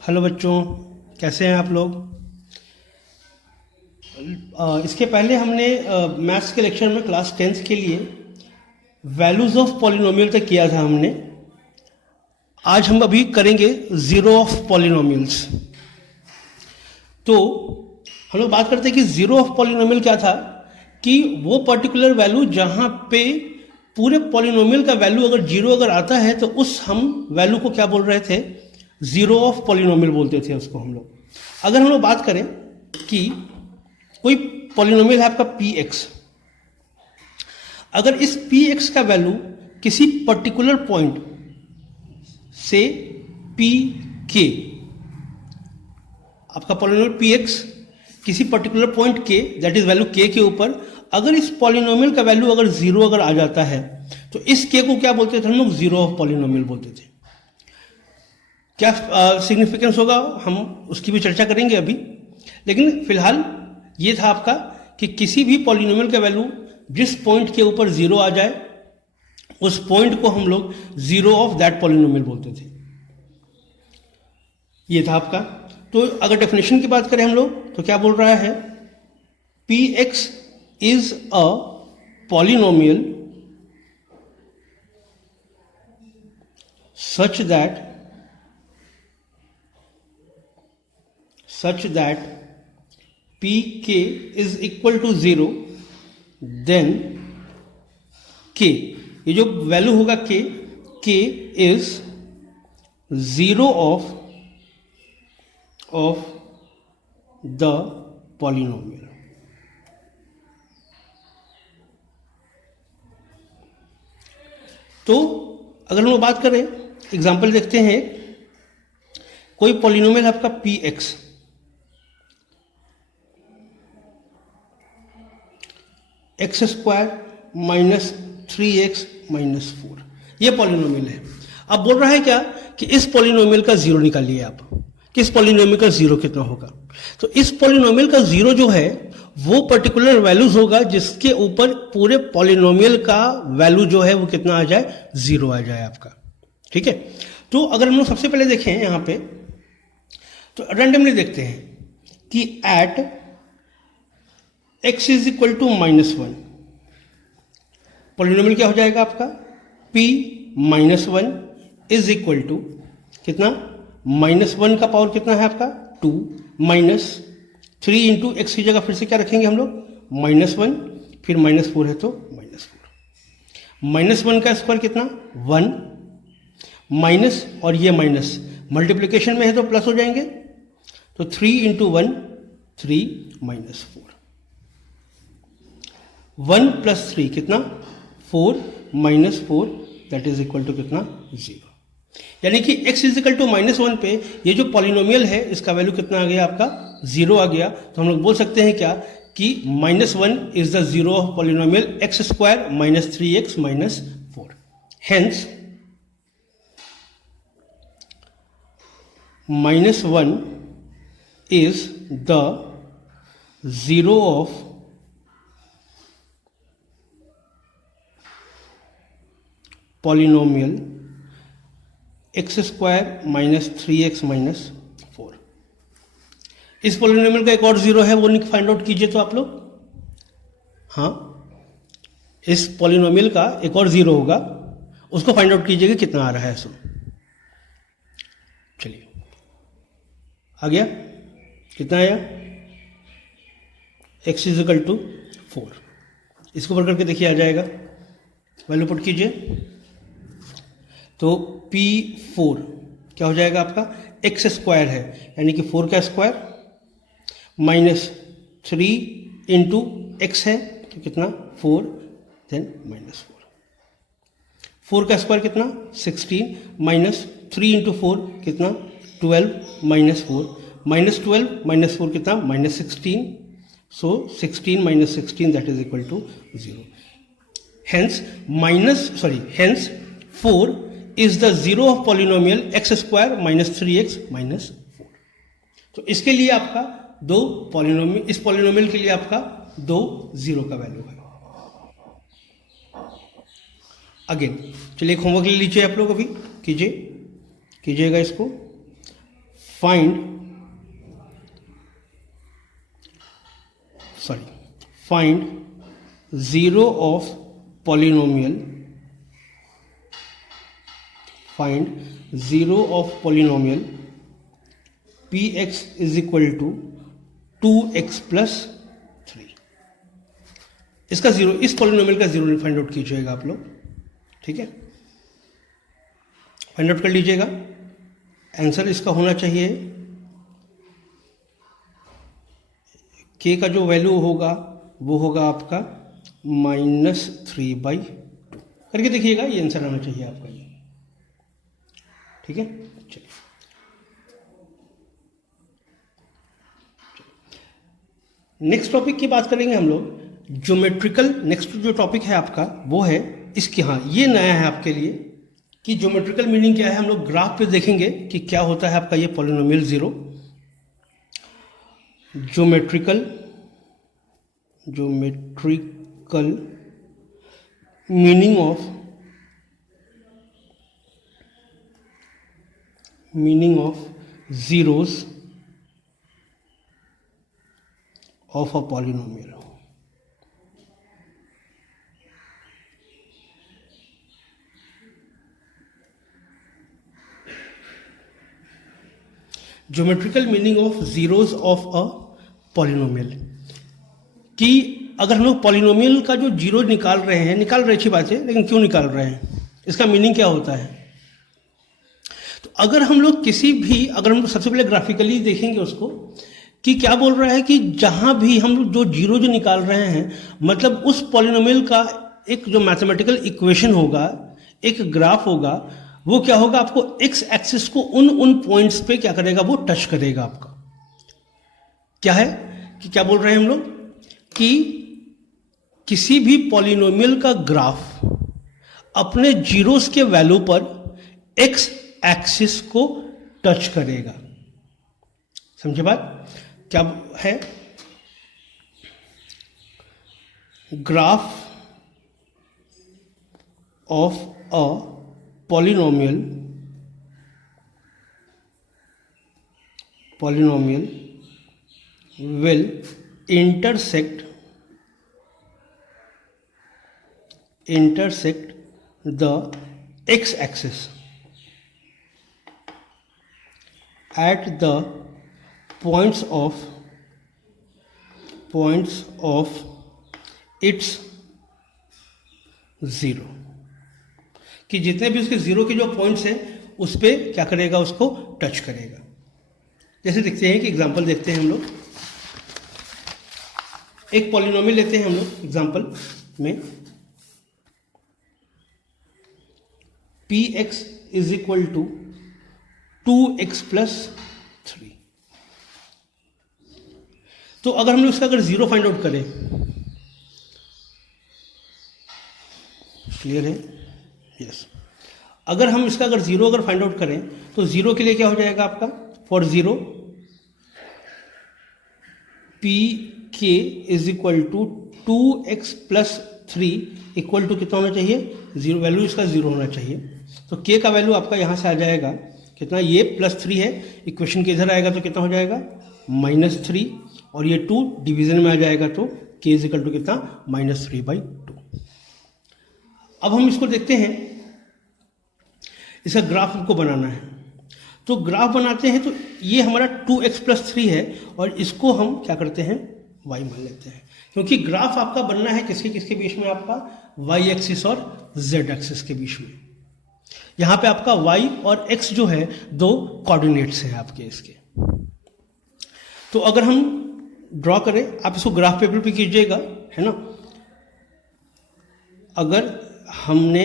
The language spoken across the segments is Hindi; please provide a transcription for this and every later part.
हेलो बच्चों, कैसे हैं आप लोग। इसके पहले हमने मैथ्स के लेक्चर में क्लास 10th के लिए वैल्यूज ऑफ पॉलिनोमियल तक किया था हमने। आज हम अभी करेंगे जीरो ऑफ पॉलिनोमियल्स। तो हम लोग बात करते हैं कि जीरो ऑफ पॉलिनोमियल क्या था, कि वो पर्टिकुलर वैल्यू जहां पे पूरे पॉलिनोमियल का वैल्यू अगर जीरो अगर आता है तो उस हम वैल्यू को क्या बोल रहे थे, जीरो ऑफ पॉलिनोमियल बोलते थे उसको हम लोग। अगर हम लोग बात करें कि कोई पॉलिनोमियल है आपका पी एक्स, अगर इस पी एक्स का वैल्यू किसी पर्टिकुलर पॉइंट से पी के, आपका पॉलिनोमियल पी एक्स किसी पर्टिकुलर पॉइंट के दैट इज वैल्यू के के ऊपर, अगर इस पॉलिनोमियल का वैल्यू अगर जीरो अगर आ जाता है तो इस के को क्या बोलते थे हम लोग, जीरो ऑफ पॉलिनोमियल बोलते थे। क्या सिग्निफिकेंस होगा हम उसकी भी चर्चा करेंगे अभी, लेकिन फिलहाल ये था आपका कि किसी भी पॉलिनोमियल का वैल्यू जिस पॉइंट के ऊपर जीरो आ जाए उस पॉइंट को हम लोग जीरो ऑफ दैट पॉलिनोमियल बोलते थे। ये था आपका। तो अगर डेफिनेशन की बात करें हम लोग तो क्या बोल रहा है, P x is a polynomial such that pk is equal to 0, then k, ये जो वैल्यू होगा k is zero of the polynomial. तो अगर हम लोग बात करें, एग्जाम्पल देखते हैं, कोई पॉलिनोमियल है आपका P x, x square minus 3x minus 4, ये पॉलिनोमियल है। अब बोल रहा है क्या कि इस पॉलिनोमियल का जीरो निकालिए आप, कि इस पॉलिनोमियल का जीरो कितना होगा। तो इस पॉलिनोमियल का जीरो जो है वो पर्टिकुलर वैल्यूज होगा जिसके ऊपर पूरे पॉलिनोमियल का वैल्यू जो है वो कितना आ जाए, जीरो आ जाए आपका। ठीक है। तो अगर हम लोग सबसे पहले देखें यहां पे, तो रैंडमली देखते हैं कि at x is equal to minus 1, polynomial क्या हो जाएगा आपका, p minus 1 is equal to कितना, माइनस 1 का पावर कितना है आपका 2 माइनस 3 इंटू एक्स की जगह फिर से क्या रखेंगे हम लोग, माइनस 1, फिर माइनस 4 है तो माइनस 4, माइनस 1 का स्क्वायर कितना 1, माइनस और ये माइनस मल्टीप्लिकेशन में है तो प्लस हो जाएंगे, तो 3 इंटू 1 3 माइनस 4, 1 प्लस 3 कितना 4 minus 4 that is equal to कितना 0। यानी कि x is equal to minus 1 पे ये जो पॉलिनोमियल है इसका वैल्यू कितना आ गया आपका, 0 आ गया। तो हम लोग बोल सकते हैं क्या कि minus 1 is the zero of polynomial X square minus 3x minus 4। Hence minus 1 is the zero of polynomial x square minus 3x minus 4। इस पॉलिनोमियल का एक और जीरो है, वो फाइंड आउट कीजिए तो आप लोग। हाँ, इस पॉलिनोमियल का एक और जीरो होगा, उसको फाइंड आउट कीजिएगा कितना आ रहा है। सो चलिए आ गया, कितना आया, x इज इक्वल टू 4, इसको ऊपर करके देखिए आ जाएगा, वैल्यू पुट कीजिए तो P4 क्या हो जाएगा आपका, x स्क्वायर है यानी कि 4 का स्क्वायर माइनस 3 इंटू एक्स है तो कितना 4 देन माइनस 4 का स्क्वायर कितना 16 माइनस 3 इंटू 4 कितना 12 माइनस 4 माइनस 12 माइनस 4 कितना minus 16, so 16 minus 16 that is equal to 0। Hence hence 4 is the zero of polynomial X square minus 3x minus 4। तो इसके लिए आपका दो पॉलिनोमियल, इस पॉलिनोमियल के लिए आपका 2 जीरो का वैल्यू है। अगेन चलिए एक होमवर्क ले लीजिए आप लोग, अभी कीजिएगा इसको। find zero of polynomial, px is equal to 2x plus 3। इसका जीरो, इस पॉलिनोमियल का जीरो फाइंड आउट कीजिएगा आप लोग, ठीक है, फाइंड आउट कर लीजिएगा। आंसर इसका होना चाहिए k का जो वैल्यू होगा वो होगा आपका -3/2 करके देखिएगा, ये आंसर आना चाहिए आपका ये, ठीक है। चलिए नेक्स्ट टॉपिक की बात करेंगे हम लोग, ज्योमेट्रिकल। नेक्स्ट जो टॉपिक है आपका वो है इसके, हाँ ये नया है आपके लिए कि ज्योमेट्रिकल मीनिंग क्या है। हम लोग ग्राफ पे देखेंगे कि क्या होता है आपका ये polynomial zero. Geometrical meaning of zeros of a polynomial। Geometrical meaning of zeros of a polynomial, कि अगर हम लोग पॉलिनोमियल का जो जीरो निकाल रहे हैं, निकाल रहे अच्छी बात है, लेकिन क्यों निकाल रहे हैं, इसका मीनिंग क्या होता है। तो अगर हम लोग किसी भी, अगर हम लोग सबसे पहले ग्राफिकली देखेंगे उसको कि क्या बोल रहा है कि जहां भी हम लोग जो जीरो जो निकाल रहे हैं, मतलब उस पॉलिनोमियल का एक जो मैथमेटिकल इक्वेशन होगा, एक ग्राफ होगा, वो क्या होगा, आपको एक्स एक्सिस को उन पॉइंट्स पे क्या करेगा, वो टच करेगा आपका। क्या है कि क्या बोल रहे हैं हम लोग कि किसी भी पॉलिनोमियल का ग्राफ अपने जीरोस के वैल्यू पर एक्स एक्सिस को टच करेगा। समझे बात क्या है। Graph of a polynomial will intersect the x-axis at the points of its zero, कि जितने भी उसके जीरो के जो पॉइंट्स हैं उस पर क्या करेगा, उसको टच करेगा। जैसे देखते हैं कि एग्जांपल देखते हैं हम लोग, एक पॉलिनोमियल लेते हैं हम लोग एग्जांपल में, px is equal to 2x plus 3। तो अगर हम लोग इसका अगर जीरो फाइंड आउट करें, क्लियर है, यस। अगर हम इसका अगर जीरो अगर फाइंड आउट करें तो जीरो के लिए क्या हो जाएगा आपका, फॉर जीरो पी के is equal to 2x plus 3 equal to कितना होना चाहिए, जीरो, वैल्यू इसका जीरो होना चाहिए। तो k का वैल्यू आपका यहां से आ जाएगा कितना, ये +3 है, इक्वेशन के इधर आएगा तो कितना हो जाएगा -3, और ये 2 डिवीजन में आ जाएगा तो k इज इक्वल टू कितना -3/2। अब हम इसको देखते हैं, इसका ग्राफ हमको बनाना है। तो ग्राफ बनाते हैं तो ये हमारा 2x प्लस 3 है, और इसको हम क्या करते हैं, y मान लेते हैं, क्योंकि ग्राफ आपका बनना है किसके किसके बीच में, आपका y एक्सिस और z एक्सिस के बीच में। यहाँ पे आपका y और x जो है दो कोऑर्डिनेट्स हैं आपके इसके। तो अगर हम ड्रॉ करें, आप इसको ग्राफ पेपर पे कीजिएगा, है ना। अगर हमने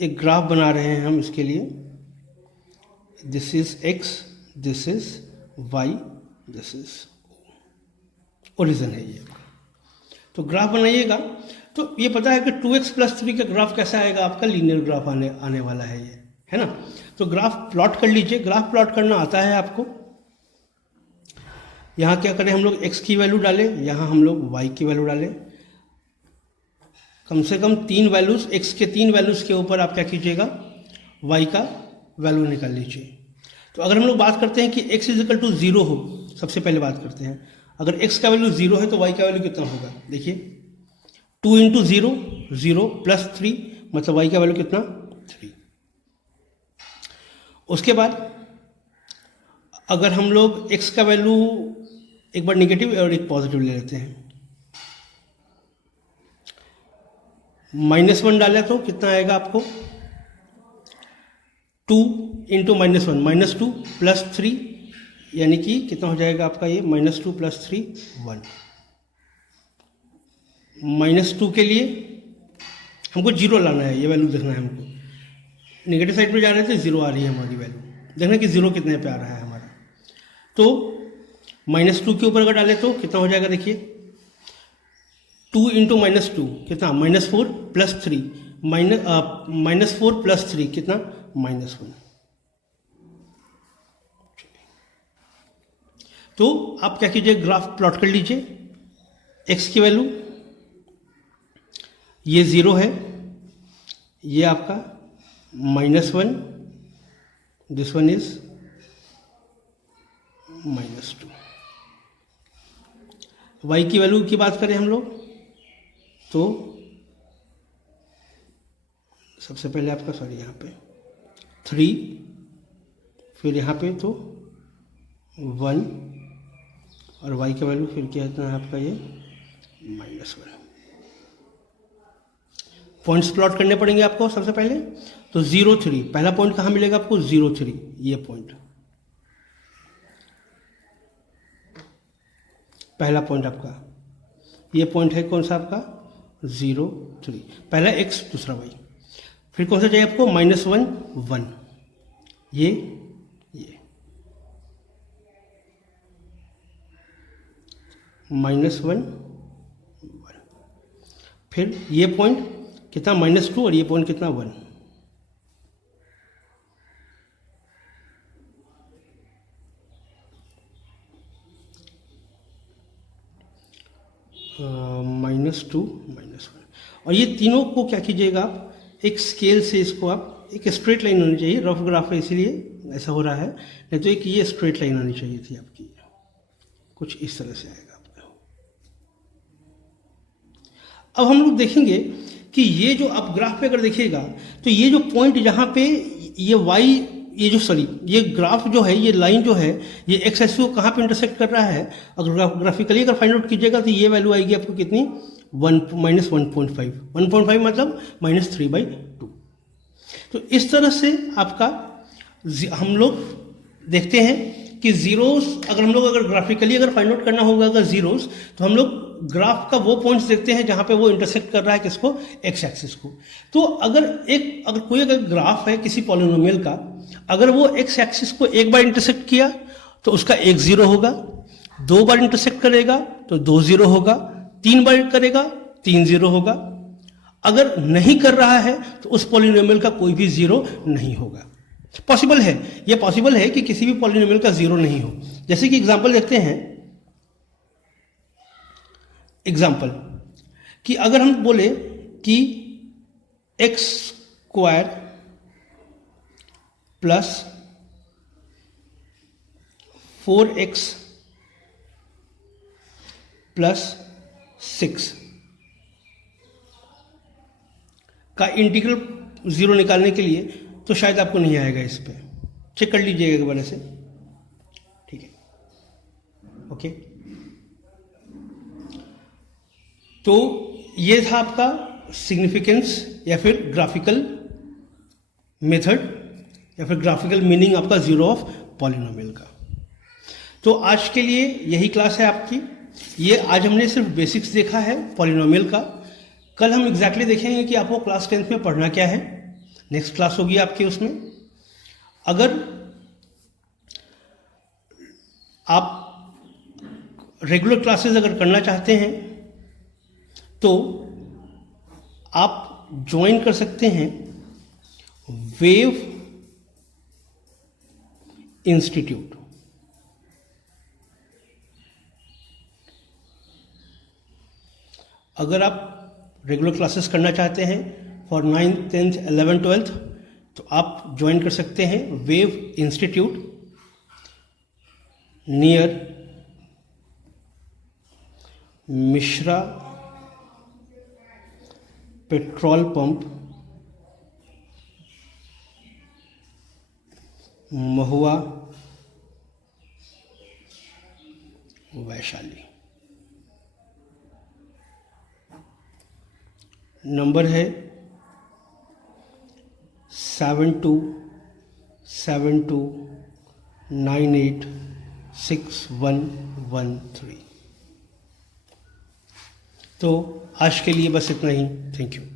एक ग्राफ बना रहे हैं हम इसके लिए, this is x, this is y, this is origin है ये। तो ग्राफ बनाइएगा तो ये पता है कि 2x प्लस 3 का ग्राफ कैसा आएगा, आपका लीनियर ग्राफ आने वाला है ये, है ना। तो ग्राफ प्लॉट कर लीजिए, ग्राफ प्लॉट करना आता है आपको। यहाँ क्या करें, हम लोग x की वैल्यू डालें, यहाँ हम लोग y की वैल्यू डालें, कम से कम 3 वैल्यूज, x के 3 वैल्यूज के ऊपर आप क्या कीजिएगा, y का वैल्यू निकाल लीजिए। तो अगर हम लोग बात करते हैं कि x इज इक्वल टू 0 हो, सबसे पहले बात करते हैं, अगर x का वैल्यू 0 है तो y का वैल्यू कितना होगा? देखिए 2 इंटू 0, 0 प्लस 3, मतलब y का वैल्यू कितना? 3। उसके बाद अगर हम लोग x का वैल्यू एक बार निगेटिव और एक पॉजिटिव ले लेते हैं, -1 डाले तो कितना आएगा आपको? 2 इंटू -1, -2 प्लस 3, यानी कि कितना हो जाएगा आपका ये? -2 प्लस 3, 1। -2 के लिए हमको 0 लाना है, ये वैल्यू देखना है हमको। नेगेटिव साइड पे जा रहे थे, 0 आ रही है हमारी वैल्यू, देखना कि 0 कितने पे आ रहा है हमारा। तो -2 के ऊपर अगर डाले तो कितना हो जाएगा? देखिए 2 इंटू -2 कितना? -4 प्लस 3, -4 प्लस 3 कितना? -1। तो आप क्या कीजिए, ग्राफ प्लॉट कर लीजिए। x की वैल्यू ये 0 है, ये आपका -1, दिस वन इज -2। y की वैल्यू की बात करें हम लोग तो सबसे पहले आपका सॉरी यहाँ पे 3, फिर यहाँ पे तो 1, और y का वैल्यू फिर क्या है आपका ये -1। पॉइंट्स प्लॉट करने पड़ेंगे आपको सबसे पहले। तो 0, 3, पहला पॉइंट कहाँ मिलेगा आपको? 0, 3, ये पॉइंट, पहला पॉइंट आपका ये पॉइंट है कौन सा आपका? 0, 3, पहला x दूसरा y। फिर कौन सा चाहिए आपको? -1, 1, ये -1, 1। फिर ये पॉइंट कितना? -2, और ये पॉइंट कितना? 1। -2, -1, और ये तीनों को क्या कीजिएगा आप? एक स्केल से इसको आप, एक स्ट्रेट लाइन होनी चाहिए, रफ ग्राफ है इसीलिए ऐसा हो रहा है, नहीं तो एक ये स्ट्रेट लाइन आनी चाहिए थी आपकी, कुछ इस तरह से आएगा आपका। अब हम लोग देखेंगे कि ये जो आप ग्राफ पे अगर देखिएगा तो ये जो पॉइंट जहाँ पे ये y, ये जो सॉरी ये ग्राफ जो है, ये लाइन जो है, ये x एक्सिस को कहाँ पे इंटरसेक्ट कर रहा है? अगर ग्राफिकली अगर फाइंड आउट कीजिएगा तो ये वैल्यू आएगी आपको कितनी? 1-1.5, 1.5 मतलब -3/2। तो इस तरह से आपका हम लोग देखते हैं कि जीरोस, अगर हम लोग अगर ग्राफिकली अगर फाइंड आउट करना होगा अगर जीरोस, तो हम लोग ग्राफ का वो पॉइंट्स देखते हैं जहां पे वो इंटरसेक्ट कर रहा है किसको? x एक्सिस को। तो अगर कोई अगर ग्राफ है किसी पॉलिनोमियल का, अगर वो x एक्सिस को एक बार इंटरसेक्ट किया तो उसका एक 0 होगा, 2 बार इंटरसेक्ट करेगा तो 2 0 होगा, 3 बार करेगा 3 0 होगा। अगर नहीं कर रहा है तो उस पॉलिनोमियल का कोई भी 0 नहीं होगा। पॉसिबल है, ये पॉसिबल है कि किसी भी पॉलिनोमियल का 0 नहीं हो। जैसे कि एग्जांपल देखते हैं, एग्जाम्पल कि अगर हम बोले कि x² प्लस 4x प्लस 6 का इंटीग्रल 0 निकालने के लिए, तो शायद आपको नहीं आएगा। इस पे चेक कर लीजिएगा एक बार ऐसे, ठीक है, ओके। तो ये था आपका सिग्निफिकेंस या फिर ग्राफिकल मेथड या फिर ग्राफिकल मीनिंग आपका 0 ऑफ पॉलिनोमियल का। तो आज के लिए यही क्लास है आपकी। ये आज हमने सिर्फ बेसिक्स देखा है पॉलिनोमियल का। कल हम एग्जैक्टली देखेंगे कि आपको क्लास 10th में पढ़ना क्या है। नेक्स्ट क्लास होगी आपकी उसमें। अगर आप रेगुलर क्लासेस अगर करना चाहते हैं तो आप ज्वाइन कर सकते हैं वेव इंस्टीट्यूट। अगर आप रेगुलर क्लासेस करना चाहते हैं for 9th 10th 11th 12th तो आप ज्वाइन कर सकते हैं wave institute. Near Mishra petrol pump, Mahua, Vaishali. Number है 7272986113। तो आज के लिए बस इतना ही। Thank you.